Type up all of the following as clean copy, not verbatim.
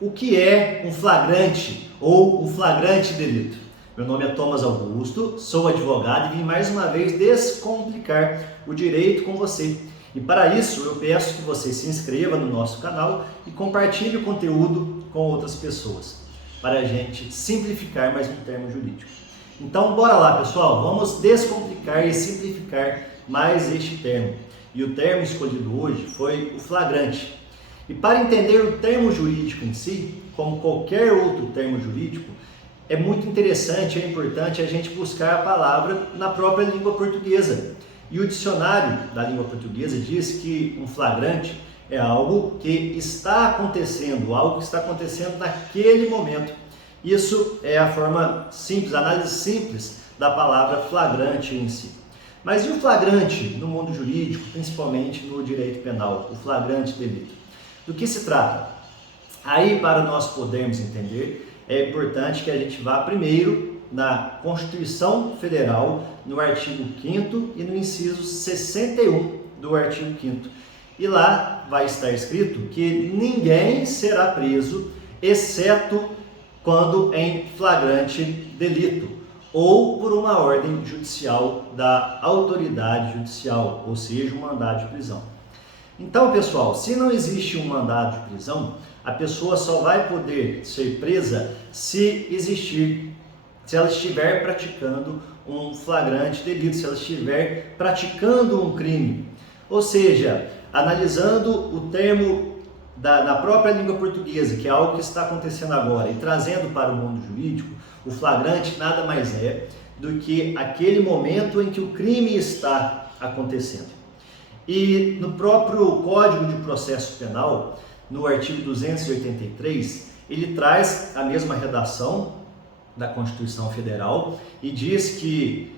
O que é um flagrante ou um flagrante delito? Meu nome é Thomas Augusto, sou advogado e vim mais uma vez descomplicar o direito com você. E para isso eu peço que você se inscreva no nosso canal e compartilhe o conteúdo com outras pessoas, para a gente simplificar mais um termo jurídico. Então bora lá, pessoal, vamos descomplicar e simplificar mais este termo. E o termo escolhido hoje foi o flagrante. E para entender o termo jurídico em si, como qualquer outro termo jurídico, é muito interessante, é importante a gente buscar a palavra na própria língua portuguesa. E o dicionário da língua portuguesa diz que um flagrante é algo que está acontecendo, algo que está acontecendo naquele momento. Isso é a forma simples, a análise simples da palavra flagrante em si. Mas e o flagrante no mundo jurídico, principalmente no direito penal, o flagrante delito? Do que se trata? Aí, para nós podermos entender, é importante que a gente vá primeiro na Constituição Federal, no artigo 5º e no inciso 61 do artigo 5º. E lá vai estar escrito que ninguém será preso, exceto quando em flagrante delito, ou por uma ordem judicial da autoridade judicial, ou seja, um mandado de prisão. Então, pessoal, se não existe um mandado de prisão, a pessoa só vai poder ser presa se ela estiver praticando um flagrante delito, se ela estiver praticando um crime. Ou seja, analisando o termo na própria língua portuguesa, que é algo que está acontecendo agora, e trazendo para o mundo jurídico, o flagrante nada mais é do que aquele momento em que o crime está acontecendo. E no próprio Código de Processo Penal, no artigo 283, ele traz a mesma redação da Constituição Federal e diz que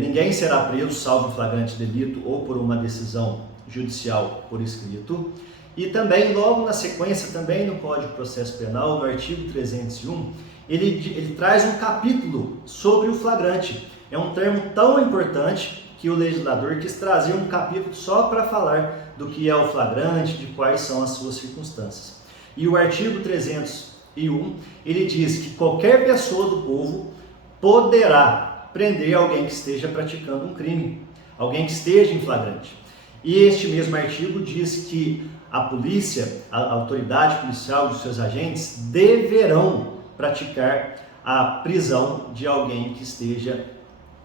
ninguém será preso salvo em flagrante delito ou por uma decisão judicial por escrito. E também, logo na sequência, também no Código de Processo Penal, no artigo 301, ele traz um capítulo sobre o flagrante. É um termo tão importante que o legislador quis trazer um capítulo só para falar do que é o flagrante, de quais são as suas circunstâncias. E o artigo 301, ele diz que qualquer pessoa do povo poderá prender alguém que esteja praticando um crime, alguém que esteja em flagrante. E este mesmo artigo diz que a polícia, a autoridade policial e os seus agentes deverão praticar a prisão de alguém que esteja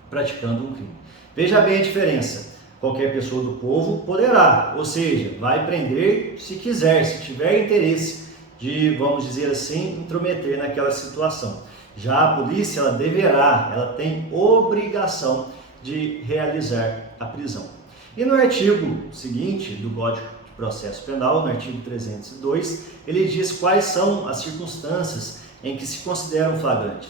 praticando um crime. Veja bem a diferença. Qualquer pessoa do povo poderá, ou seja, vai prender se quiser, se tiver interesse de, vamos dizer assim, intrometer naquela situação. Já a polícia, ela deverá, ela tem obrigação de realizar a prisão. E no artigo seguinte do Código de Processo Penal, no artigo 302, ele diz quais são as circunstâncias em que se considera um flagrante.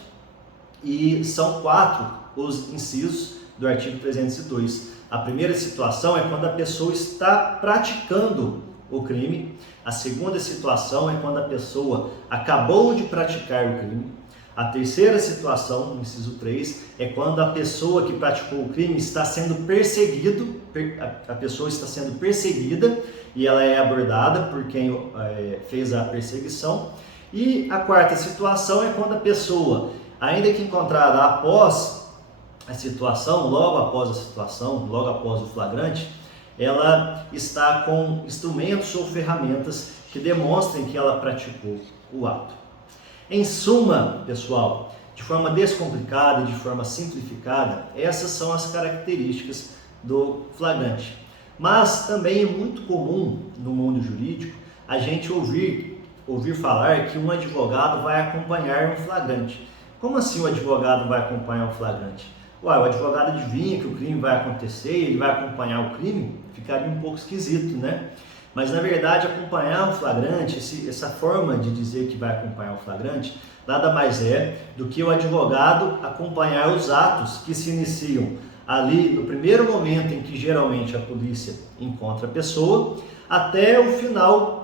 E são 4 os incisos do artigo 302. A primeira situação é quando a pessoa está praticando o crime. A segunda situação é quando a pessoa acabou de praticar o crime. A terceira situação, no inciso 3, é quando a pessoa que praticou o crime está sendo perseguido, a pessoa está sendo perseguida e ela é abordada por quem fez a perseguição. E a quarta situação é quando a pessoa, ainda que encontrada após a situação, logo após a situação, logo após o flagrante, ela está com instrumentos ou ferramentas que demonstrem que ela praticou o ato. Em suma, pessoal, de forma descomplicada e de forma simplificada, essas são as características do flagrante. Mas também é muito comum no mundo jurídico a gente ouvir falar que um advogado vai acompanhar um flagrante. Como assim o advogado vai acompanhar um flagrante? O advogado adivinha que o crime vai acontecer e ele vai acompanhar o crime? Ficaria um pouco esquisito, né? Mas, na verdade, acompanhar o flagrante, essa forma de dizer que vai acompanhar o flagrante, nada mais é do que o advogado acompanhar os atos que se iniciam ali no primeiro momento em que geralmente a polícia encontra a pessoa, até o final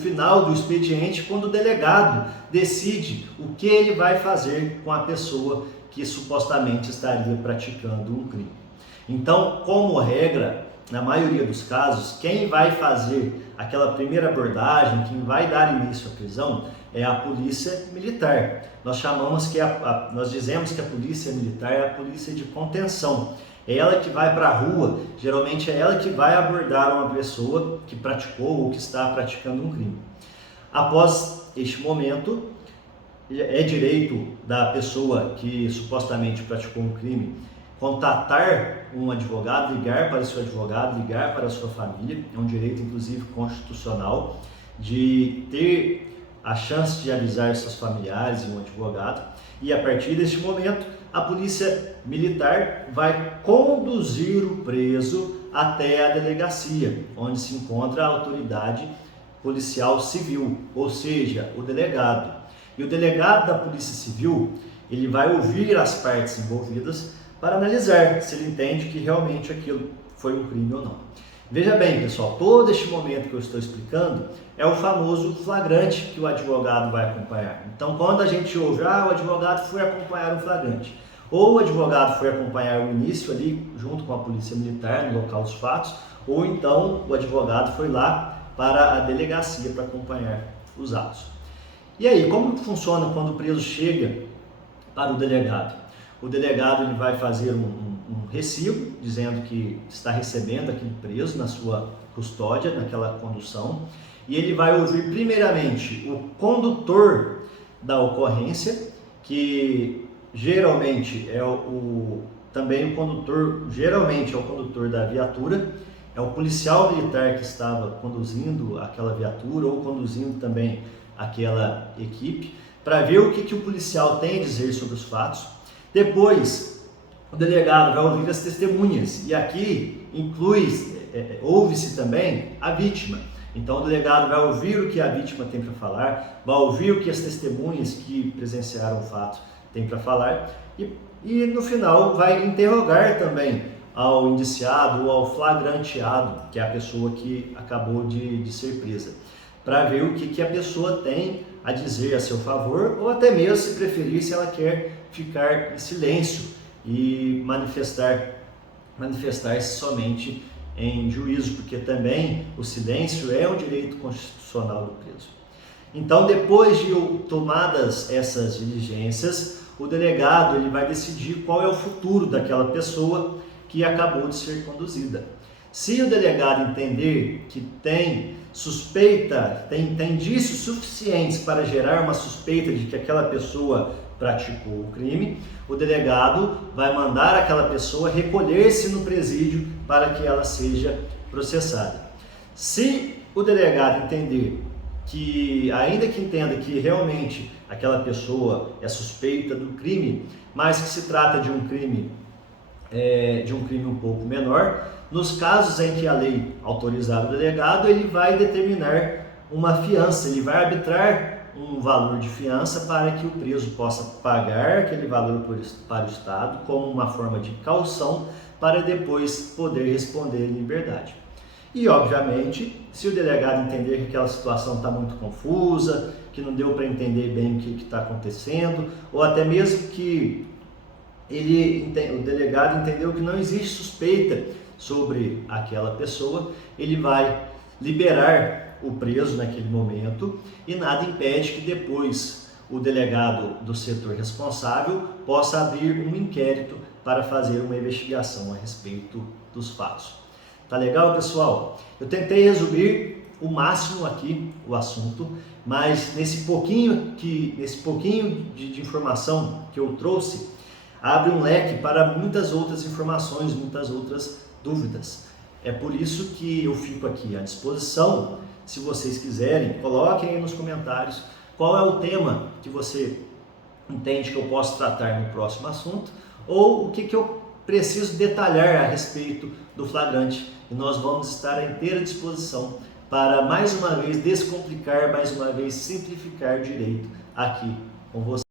final do expediente, quando o delegado decide o que ele vai fazer com a pessoa que supostamente estaria praticando um crime. Então, como regra, na maioria dos casos, quem vai fazer aquela primeira abordagem, quem vai dar início à prisão, é a polícia militar. Nós dizemos que a polícia militar é a polícia de contenção. É ela que vai para a rua, geralmente é ela que vai abordar uma pessoa que praticou ou que está praticando um crime. Após este momento, é direito da pessoa que supostamente praticou um crime contatar um advogado, ligar para o seu advogado, ligar para a sua família. É um direito, inclusive, constitucional, de ter a chance de avisar seus familiares e um advogado. E a partir deste momento, a polícia militar vai conduzir o preso até a delegacia, onde se encontra a autoridade policial civil, ou seja, o delegado. E o delegado da Polícia Civil, ele vai ouvir as partes envolvidas para analisar se ele entende que realmente aquilo foi um crime ou não. Veja bem, pessoal, todo este momento que eu estou explicando é o famoso flagrante que o advogado vai acompanhar. Então, quando a gente ouve, o advogado foi acompanhar um flagrante, ou o advogado foi acompanhar o início ali, junto com a polícia militar, no local dos fatos, ou então o advogado foi lá para a delegacia para acompanhar os atos. E aí, como funciona quando o preso chega para o delegado? O delegado ele vai fazer um recibo dizendo que está recebendo aquele preso na sua custódia, naquela condução, e ele vai ouvir primeiramente o condutor da ocorrência, que geralmente é também o condutor, geralmente é o condutor da viatura, é o policial militar que estava conduzindo aquela viatura ou conduzindo também aquela equipe, para ver o que o policial tem a dizer sobre os fatos. Depois, o delegado vai ouvir as testemunhas, e aqui ouve-se também a vítima. Então, o delegado vai ouvir o que a vítima tem para falar, vai ouvir o que as testemunhas que presenciaram o fato têm para falar, e no final vai interrogar também ao indiciado ou ao flagranteado, que é a pessoa que acabou de ser presa, para ver o que a pessoa tem a dizer a seu favor, ou até mesmo, se preferir, se ela quer ficar em silêncio e manifestar-se somente em juízo, porque também o silêncio é um direito constitucional do preso. Então, depois de tomadas essas diligências, o delegado ele vai decidir qual é o futuro daquela pessoa que acabou de ser conduzida. Se o delegado entender que tem suspeita, tem indícios suficientes para gerar uma suspeita de que aquela pessoa praticou o crime, o delegado vai mandar aquela pessoa recolher-se no presídio para que ela seja processada. Se o delegado entender que, ainda que entenda que realmente aquela pessoa é suspeita do crime, mas que se trata de um crime um pouco menor, nos casos em que a lei autorizar o delegado, ele vai determinar uma fiança, ele vai arbitrar um valor de fiança para que o preso possa pagar aquele valor para o Estado como uma forma de caução, para depois poder responder em liberdade. E, obviamente, se o delegado entender que aquela situação está muito confusa, que não deu para entender bem o que está acontecendo, ou até mesmo que o delegado entendeu que não existe suspeita sobre aquela pessoa, ele vai liberar o preso naquele momento, e nada impede que depois o delegado do setor responsável possa abrir um inquérito para fazer uma investigação a respeito dos fatos. Tá legal, pessoal? Eu tentei resumir o máximo aqui o assunto, mas nesse pouquinho de informação que eu trouxe, abre um leque para muitas outras informações, muitas outras dúvidas. É por isso que eu fico aqui à disposição. Se vocês quiserem, coloquem aí nos comentários qual é o tema que você entende que eu posso tratar no próximo assunto, ou o que eu preciso detalhar a respeito do flagrante, e nós vamos estar à inteira disposição para mais uma vez descomplicar, mais uma vez simplificar direito aqui com você.